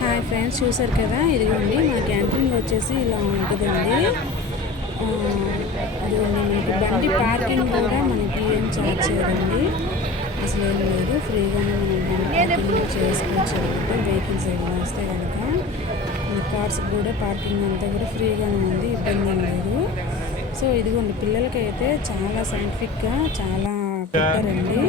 Hi friends, చూసారు కదా, ఇదిగోండి మా క్యాంటీన్ వచ్చేసి ఇలా ఉంటుందండి. ఇదిగోండి మనకి బండి పార్కింగ్ కూడా మనకి ఏం ఛార్జ్ చేయదండి, అసలు ఏం లేదు. ఫ్రీగానే మనం బండి పార్కింగ్ చేసుకోవచ్చు అనమాట. వెహికల్స్ ఏమైనా వస్తే కనుక కార్స్ కూడా పార్కింగ్ అంతా కూడా ఫ్రీగానే ఉంది, ఇబ్బంది ఏం లేదు. సో ఇదిగోండి పిల్లలకైతే చాలా సైంటిఫిక్గా చాలా పెట్టారండి.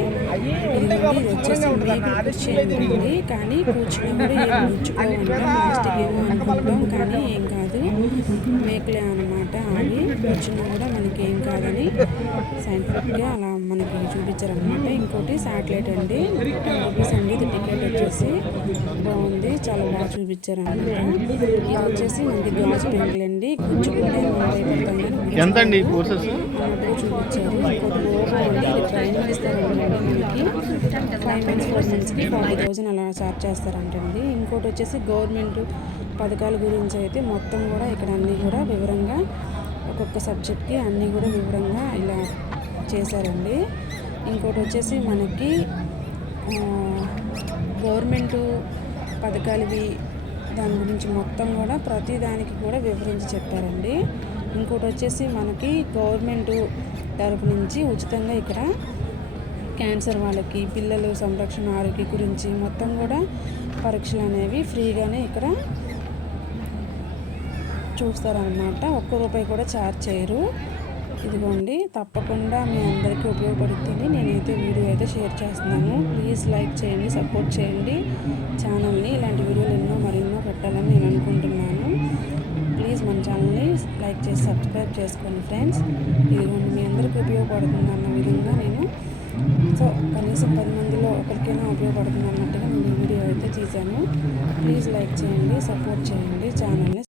ఇదిగోండి ఇది వచ్చేసి మేకులు కూర్చోండి, కానీ కూర్చున్నా కూడా ఏం ముచ్చుకోవంట. ప్లాస్టిక్ ఏమో అనుకుంటాం, కానీ ఏం కాదు, మేకులే అనమాట. అవి కూర్చున్నా కూడా మనకి ఏం కాదని సైంటిఫిక్గా అలా మనకి చూపించారనమాట. ఇంకోటి శాటిలైట్ అండి, రూపీస్ అండి. ఇది టికెట్ వచ్చేసి బాగుంది, చాలా బాగా చూపించారనమాట. ఇది వచ్చేసి మనకి గాజు పెంకులు అండి, కూర్చుకుంటే భయపడతాం కానీ అన్నట్టుగా చూపించారు. ఇంకోటి లోపల అండి, ఇది ట్రైనింగ్ ఇస్తారంటే మనకి 5 months 4 monthsకి 40,000 అలా చార్జ్ చేస్తారంటండి. ఇంకోటి వచ్చేసి గవర్నమెంట్ పథకాల గురించి అయితే మొత్తం కూడా ఇక్కడ అన్నీ కూడా వివరంగా ఒక్కొక్క సబ్జెక్ట్కి అన్నీ కూడా వివరంగా ఇలా చేశారండి. ఇంకోటి వచ్చేసి మనకి గవర్నమెంట్ పథకాలవి దాని గురించి మొత్తం కూడా ప్రతి దానికి కూడా వివరించి చెప్పారండి. ఇంకోటి వచ్చేసి మనకి గవర్నమెంట్ తరపు నుంచి ఉచితంగా ఇక్కడ క్యాన్సర్ వాళ్ళకి, పిల్లలు సంరక్షణ ఆరోగ్య గురించి మొత్తం కూడా పరీక్షలు అనేవి ఫ్రీగానే ఇక్కడ చూస్తారనమాట. ఒక్క రూపాయి కూడా ఛార్జ్ చేయరు. ఇదిగోండి, తప్పకుండా మీ అందరికీ ఉపయోగపడుతుంది. నేనైతే వీడియో అయితే షేర్ చేస్తున్నాను. ప్లీజ్ లైక్ చేయండి, సపోర్ట్ చేయండి ఛానల్ని. ఇలాంటి వీడియోలు ఎన్నో మరెన్నో పెట్టాలని నేను అనుకుంటున్నాను. ప్లీజ్ మన ఛానల్ని లైక్ చేసి సబ్స్క్రైబ్ చేసుకోండి ఫ్రెండ్స్. ఇదిగోండి, మీ అందరికీ ఉపయోగపడుతుంది అన్న విధంగా నేను కనీసం 10 మందిలో ఒకరికైనా ఉపయోగపడుతుంది అన్నట్టుగా నేను వీడియో అయితే తీశాను. ప్లీజ్ లైక్ చేయండి, సపోర్ట్ చేయండి ఛానల్ని.